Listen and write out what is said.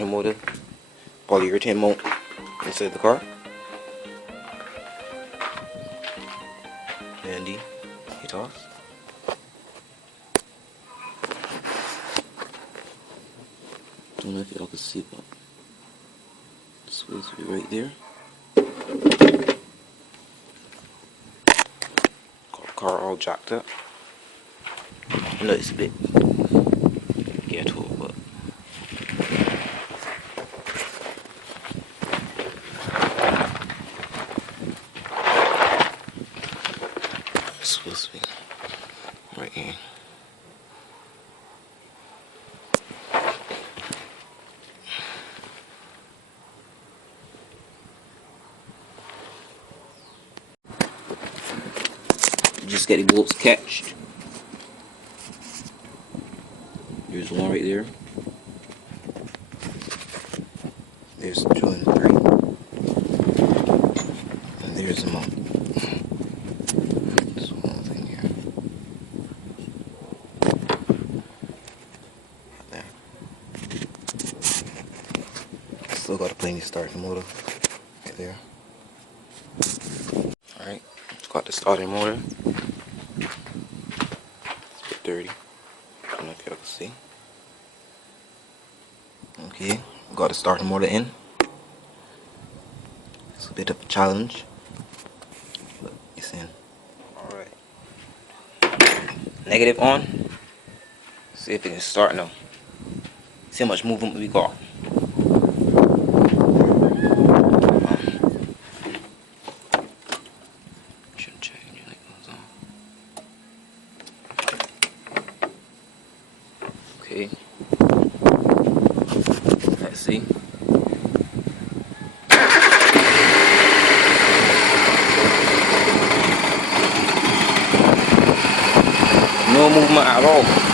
Motor, polyurethane mount inside the car, and the atos. Don't know if y'all can see, but it's supposed to be right there. Got the car all jacked up. I know it's a bit ghetto, but it's supposed to be right here. Just get the bolts catched. There's one right there. There's 2 and 3. And there's the mount. There's one thing here. There. Still got a plain starting motor right there. Alright, got the starting motor. It's a bit dirty. I don't know if y'all can see. Okay, got the starter motor in. It's a bit of a challenge, but it's in. Alright. Negative on. See if it can start now. See how much movement we got. Should change it like goes on. Okay. Let's see. No movement at all.